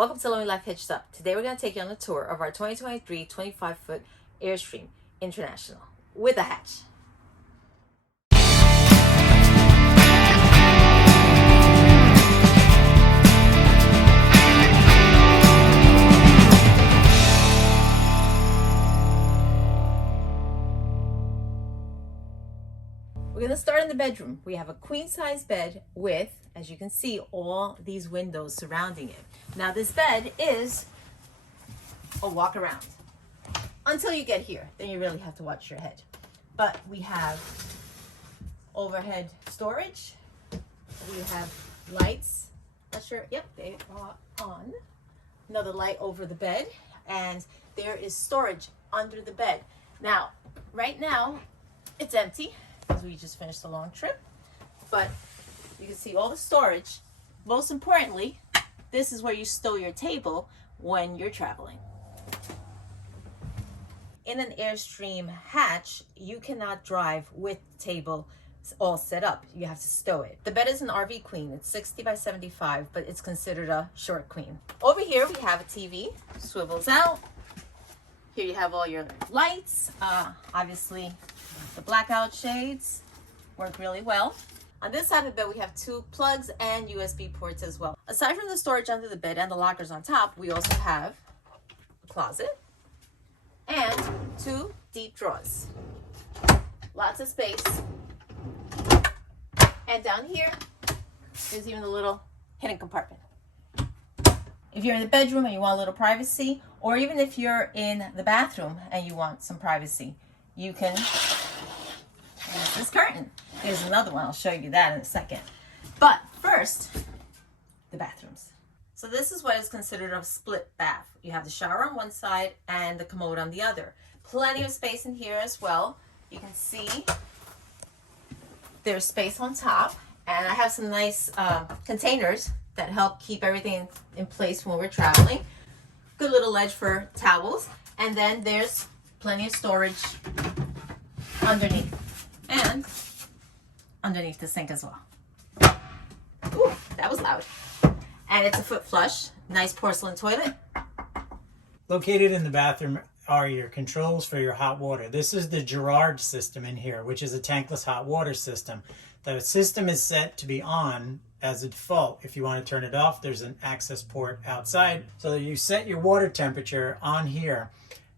Welcome to Lonely Life Hitched Up. Today we're going to take you on a tour of our 2023 25-foot Airstream International with a hatch. We're going to start in the bedroom. We have a queen size bed with, as you can see, all these windows surrounding it. Now this bed is a walk around until you get here. Then you really have to watch your head. But we have overhead storage. We have lights. Not sure. Yep, they are on. Another light over the bed. And there is storage under the bed. Now, right now, it's empty because we just finished a long trip. But you can see all the storage. Most importantly, this is where you stow your table when you're traveling. In an Airstream hatch, you cannot drive with the table all set up. You have to stow it. The bed is an RV queen. It's 60 by 75, but it's considered a short queen. Over here, we have a TV, swivels out. Here you have all your lights. Obviously, the blackout shades work really well. On this side of the bed, we have two plugs and USB ports as well. Aside from the storage under the bed and the lockers on top, we also have a closet and two deep drawers. Lots of space. And down here, there's even a little hidden compartment. If you're in the bedroom and you want a little privacy, or even if you're in the bathroom and you want some privacy, you can use this curtain. There's another one. I'll show you that in a second. But first, the bathrooms. So this is what is considered a split bath. You have the shower on one side and the commode on the other. Plenty of space in here as well. You can see there's space on top. And I have some nice containers that help keep everything in place when we're traveling. Good little ledge for towels. And then there's plenty of storage underneath. And underneath the sink as well. Ooh, that was loud. And it's a foot flush. Nice porcelain toilet. Located in the bathroom are your controls for your hot water. This is the Girard system in here, which is a tankless hot water system. The system is set to be on as a default. If you want to turn it off, there's an access port outside. So you set your water temperature on here,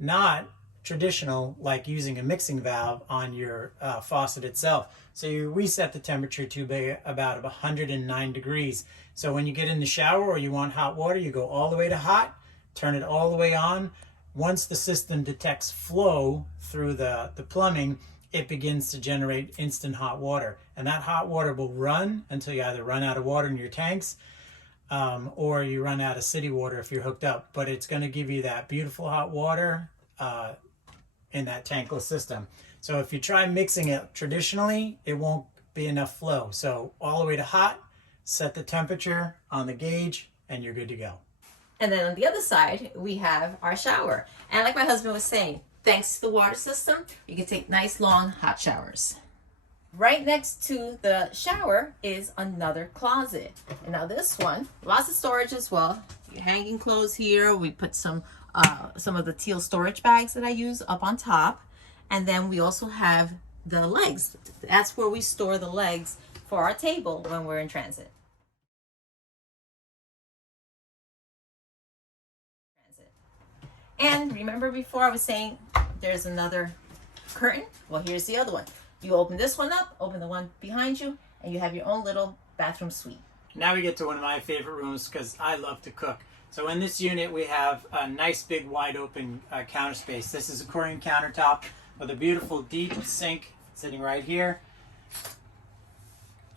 not traditional like using a mixing valve on your faucet itself. So you reset the temperature to be about 109 degrees. So when you get in the shower or you want hot water, you go all the way to hot, turn it all the way on. Once the system detects flow through the plumbing, it begins to generate instant hot water. And that hot water will run until you either run out of water in your tanks or you run out of city water if you're hooked up. But it's going to give you that beautiful hot water in that tankless system. So if you try mixing it traditionally, it won't be enough flow. So all the way to hot, set the temperature on the gauge, and you're good to go. And then on the other side, we have our shower. And like my husband was saying, thanks to the water system, you can take nice long hot showers. Right next to the shower is another closet. And now this one, lots of storage as well. Your hanging clothes here. We put some of the teal storage bags that I use up on top. And then we also have the legs. That's where we store the legs for our table when we're in transit. And remember before I was saying there's another curtain? Well, here's the other one. You open this one up, open the one behind you, and you have your own little bathroom suite. Now we get to one of my favorite rooms because I love to cook. So in this unit, we have a nice big wide open counter space. This is a Korean countertop with a beautiful deep sink sitting right here.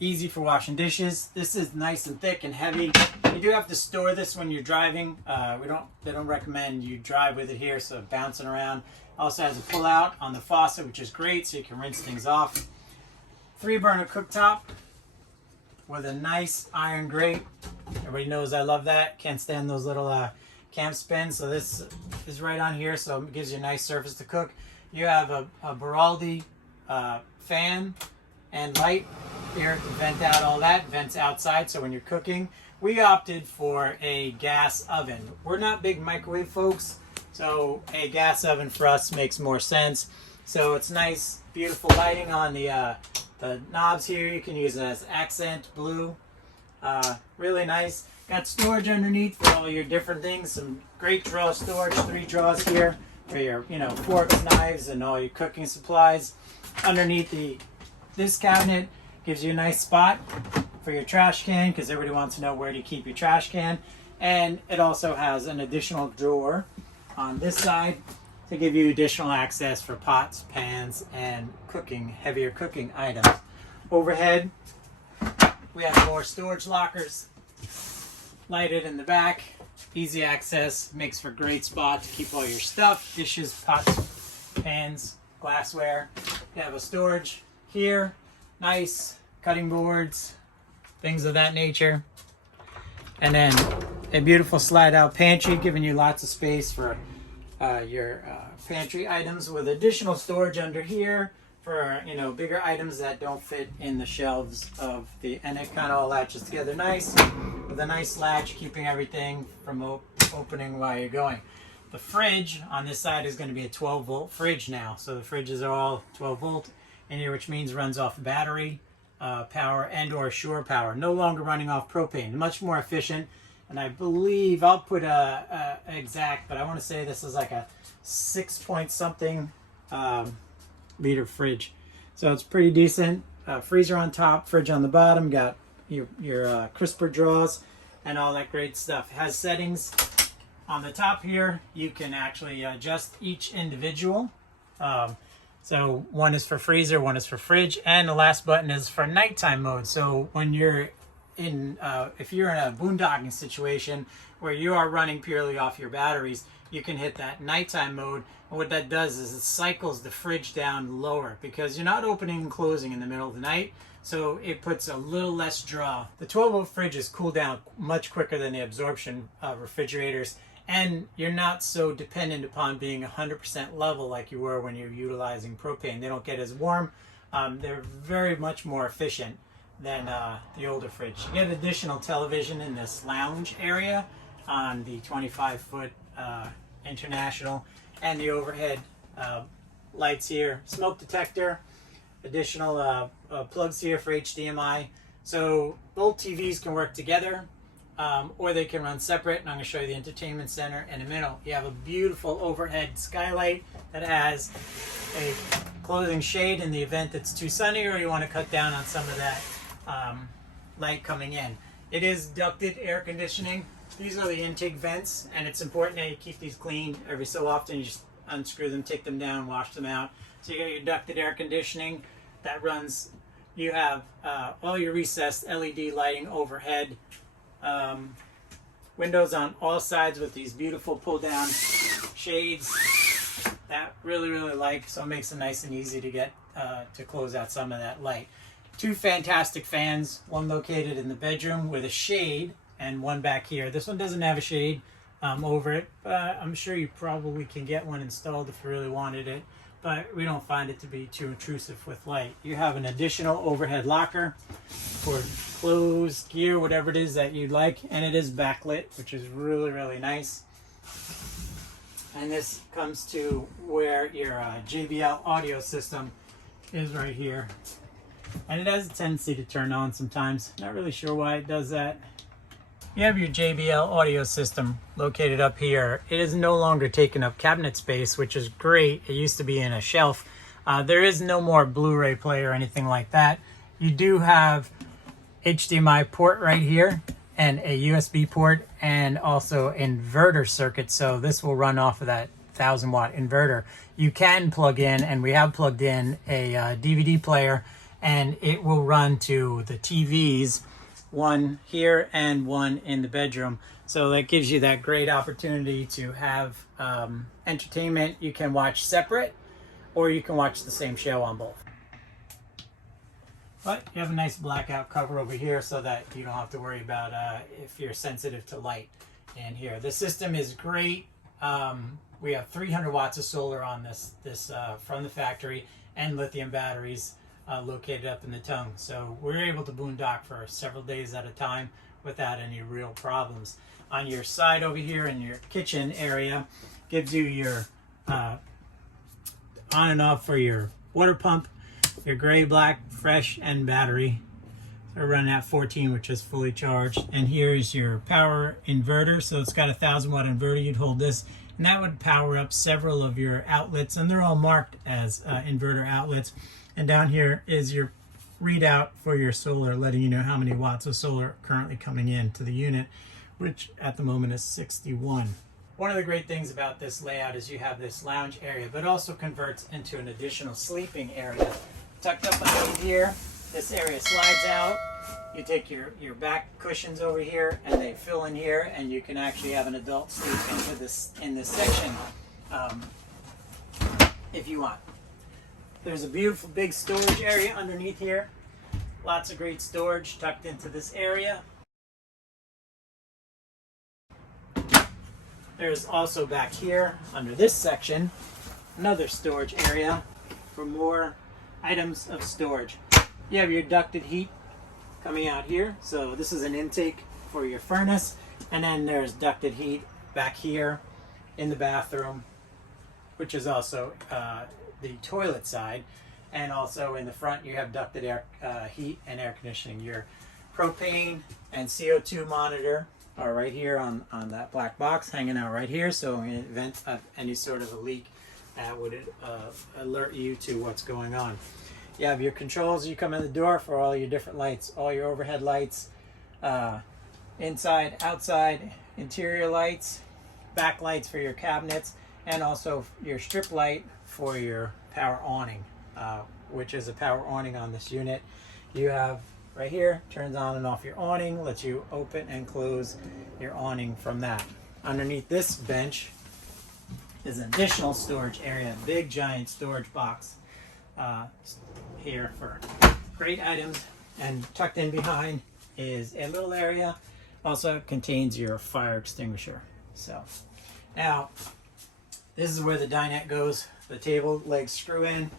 Easy for washing dishes. This is nice and thick and heavy. You do have to store this when you're driving. They don't recommend you drive with it here, so bouncing around. Also has a pull out on the faucet, which is great, so you can rinse things off. 3-burner cooktop with a nice iron grate. Everybody knows I love that. Can't stand those little camp spins, so this is right on here, so it gives you a nice surface to cook. You have a Baraldi fan and light here to vent out all that. Vents outside, so when you're cooking, we opted for a gas oven. We're not big microwave folks, so a gas oven for us makes more sense. So it's nice, beautiful lighting on the knobs here. You can use it as accent blue. Really nice. Got storage underneath for all your different things. Some great drawer storage, 3 drawers here for your, forks, knives, and all your cooking supplies. Underneath this cabinet gives you a nice spot for your trash can, because everybody wants to know where to keep your trash can. And it also has an additional drawer on this side to give you additional access for pots, pans, and heavier cooking items. Overhead, we have more storage lockers lighted in the back. Easy access, makes for a great spot to keep all your stuff, dishes, pots, pans, glassware. You have a storage here, nice cutting boards, things of that nature. And then a beautiful slide out pantry, giving you lots of space for your pantry items, with additional storage under here for bigger items that don't fit in the shelves and it kind of all latches together nice with a nice latch, keeping everything from opening while you're going. The fridge on this side is going to be a 12-volt fridge now, so the fridges are all 12-volt in here, which means runs off battery power and or shore power, no longer running off propane. Much more efficient. And I believe I'll put a exact, but I want to say this is like a 6 something liter fridge, so it's pretty decent. Freezer on top, fridge on the bottom, got your crisper drawers and all that great stuff. It has settings on the top here. You can actually adjust each individual. So one is for freezer, one is for fridge, and the last button is for nighttime mode. So when you're if you're in a boondocking situation where you are running purely off your batteries, you can hit that nighttime mode. And what that does is it cycles the fridge down lower, because you're not opening and closing in the middle of the night. So it puts a little less draw. The 12-volt fridges cool down much quicker than the absorption refrigerators. And you're not so dependent upon being 100% level like you were when you're utilizing propane. They don't get as warm. They're very much more efficient than the older fridge. You get additional television in this lounge area on the 25-foot International, and the overhead lights here, smoke detector, additional plugs here for HDMI. So both TVs can work together, or they can run separate, and I'm going to show you the entertainment center in a minute. You have a beautiful overhead skylight that has a closing shade in the event it's too sunny or you want to cut down on some of that light coming in. It is ducted air conditioning. These are the intake vents, and it's important that you keep these clean every so often. You just unscrew them, take them down, wash them out. So you got your ducted air conditioning that runs. You have all your recessed LED lighting overhead. Windows on all sides with these beautiful pull down shades that really like, so it makes it nice and easy to get to close out some of that light. 2 fantastic fans, one located in the bedroom with a shade and one back here. This one doesn't have a shade over it, but I'm sure you probably can get one installed if you really wanted it, but we don't find it to be too intrusive with light. You have an additional overhead locker for clothes, gear, whatever it is that you'd like, and it is backlit, which is really nice. And this comes to where your JBL audio system is right here. And it has a tendency to turn on sometimes. Not really sure why it does that. You have your JBL audio system located up here. It is no longer taking up cabinet space, which is great. It used to be in a shelf. There is no more Blu-ray player or anything like that. You do have HDMI port right here and a USB port and also inverter circuit. So this will run off of that 1000-watt inverter. You can plug in, and we have plugged in a DVD player, and it will run to the TVs, one here and one in the bedroom. So that gives you that great opportunity to have entertainment. You can watch separate, or you can watch the same show on both. But you have a nice blackout cover over here so that you don't have to worry about if you're sensitive to light in here. The system is great. We have 300 watts of solar on this from the factory, and lithium batteries located up in the tongue. So we're able to boondock for several days at a time without any real problems. On your side over here in your kitchen area, gives you your on and off for your water pump, your gray, black, fresh, and battery. We're running at 14, which is fully charged. And here's your power inverter. So it's got a 1,000-watt inverter. You'd hold this, and that would power up several of your outlets, and they're all marked as inverter outlets. And down here is your readout for your solar, letting you know how many watts of solar currently coming in to the unit, which at the moment is 61. One of the great things about this layout is you have this lounge area, but also converts into an additional sleeping area. Tucked up underneath here, this area slides out. You take your back cushions over here, and they fill in here, and you can actually have an adult sleep in this section if you want. There's a beautiful big storage area underneath here. Lots of great storage tucked into this area. There's also back here under this section another storage area for more items of storage. You have your ducted heat coming out here, so this is an intake for your furnace, and then there's ducted heat back here in the bathroom, which is also the toilet side, and also in the front you have ducted air heat and air conditioning. Your propane and CO2 monitor are right here on that black box hanging out right here, so in the event of any sort of a leak, that would alert you to what's going on. You have your controls. You come in the door for all your different lights, all your overhead lights, inside, outside, interior lights, back lights for your cabinets, and also your strip light for your power awning, which is a power awning on this unit. You have right here, turns on and off your awning, lets you open and close your awning from that. Underneath this bench is an additional storage area, big giant storage box here for great items, and tucked in behind is a little area, also contains your fire extinguisher. So now this is where the dinette goes. The table legs screw in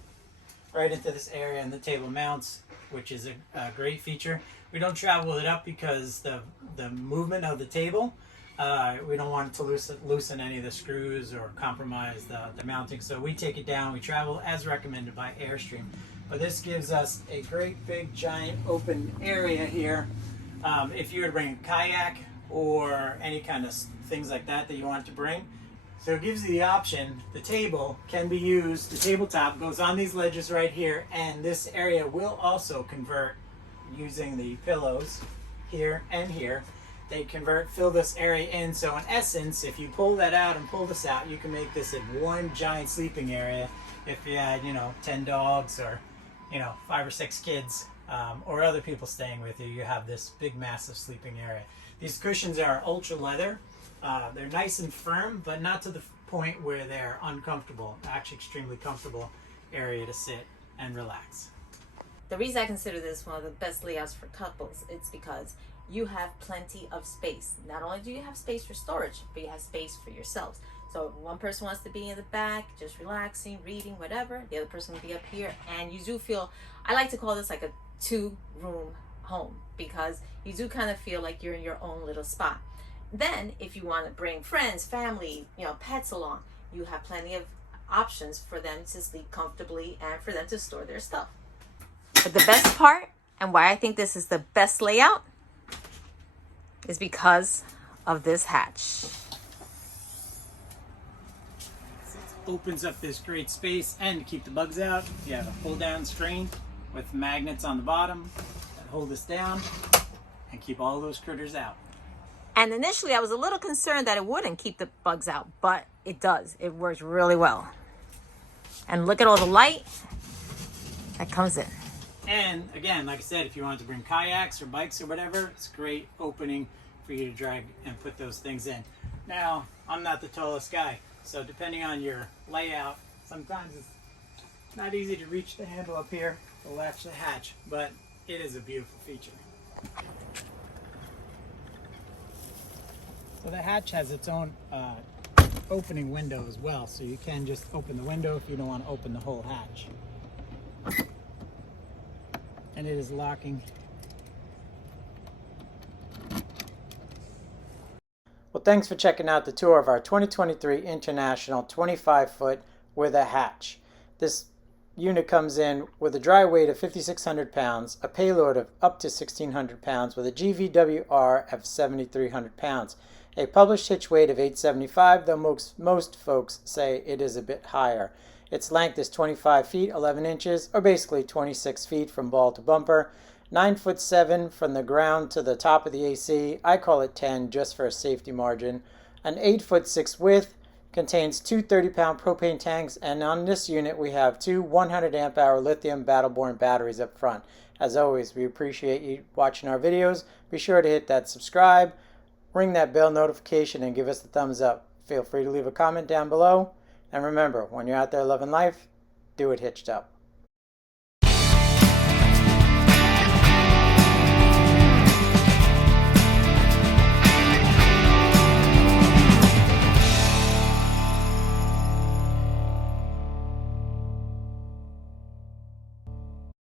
right into this area, and the table mounts, which is a great feature. We don't travel it up because the movement of the table, we don't want it to loosen any of the screws or compromise the mounting, so we take it down. We travel as recommended by Airstream. But this gives us a great big giant open area here. If you were to bring a kayak or any kind of things like that you want to bring. So it gives you the option. The table can be used, the tabletop goes on these ledges right here, and this area will also convert using the pillows here and here. They fill this area in, so in essence, if you pull that out and pull this out, you can make this in one giant sleeping area. If you had, 10 dogs or, 5 or 6 kids, or other people staying with you, you have this big, massive sleeping area. These cushions are ultra leather. They're nice and firm, but not to the point where they're uncomfortable. Actually, extremely comfortable area to sit and relax. The reason I consider this one of the best layouts for couples, it's because you have plenty of space. Not only do you have space for storage, but you have space for yourselves. So if one person wants to be in the back, just relaxing, reading, whatever, the other person can be up here. And you do feel, I like to call this like a 2-room home, because you do kind of feel like you're in your own little spot. Then if you want to bring friends, family, pets along, you have plenty of options for them to sleep comfortably and for them to store their stuff. But the best part, and why I think this is the best layout, is because of this hatch. Opens up this great space, and to keep the bugs out, you have a pull down screen with magnets on the bottom that hold this down and keep all those critters out. And initially I was a little concerned that it wouldn't keep the bugs out, but it does. It works really well. And look at all the light that comes in. And again, like I said, if you wanted to bring kayaks or bikes or whatever, it's a great opening for you to drag and put those things in. Now, I'm not the tallest guy, so depending on your layout, sometimes it's not easy to reach the handle up here to latch the hatch, but it is a beautiful feature. So the hatch has its own opening window as well, so you can just open the window if you don't want to open the whole hatch. And it is locking Well, thanks for checking out the tour of our 2023 International 25-foot with a hatch. This unit comes in with a dry weight of 5,600 pounds, a payload of up to 1,600 pounds with a GVWR of 7,300 pounds. A published hitch weight of 875, though most folks say it is a bit higher. Its length is 25 feet 11 inches, or basically 26 feet from ball to bumper. 9'7" from the ground to the top of the AC. I call it 10 just for a safety margin. An 8'6" width, contains two 30-pound propane tanks, and on this unit we have two 100 amp hour lithium battle-borne batteries up front. As always, we appreciate you watching our videos. Be sure to hit that subscribe, ring that bell notification, and give us the thumbs up. Feel free to leave a comment down below. And remember, when you're out there loving life, do it hitched up.